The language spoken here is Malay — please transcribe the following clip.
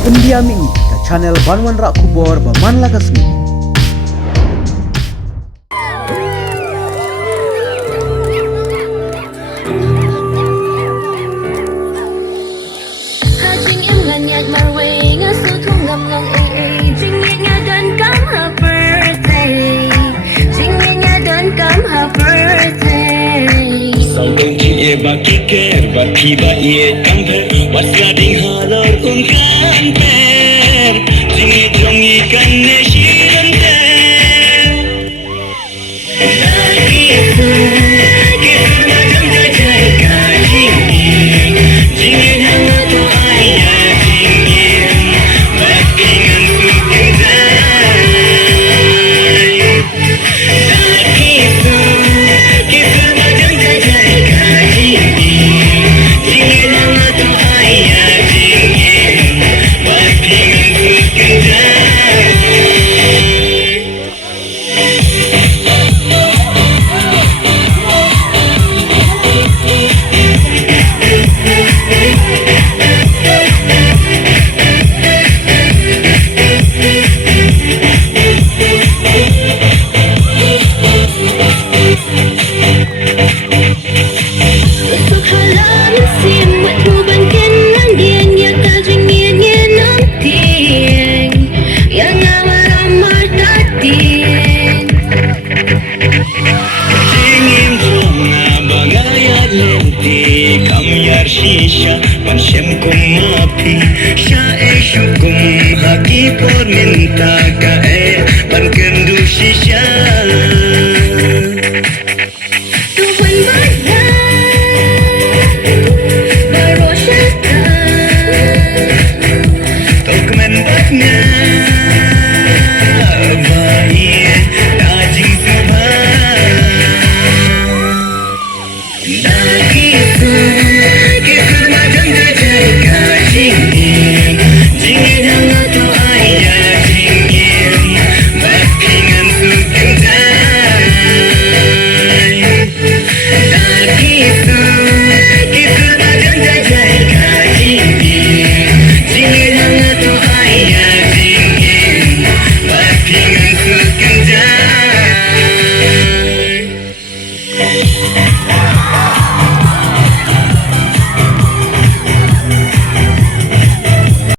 Pendiam ini ke channel Banwan Rak Kubor Baman Lagasmi. Baki ker baki ba ye kamper wasla ding halor kan per jingi jongi kan ne shiran ter kisu ma jam ja jai ka jingi hang to aya jingi baking and cooking kisu ma jam ja jai ka Shisha panshem kum mapi shae shukum haki por minta kae pankendu shisha tuan bana baroshata tokmen bakna baie tajing sabha Kisu ma jam ja jai ka jingi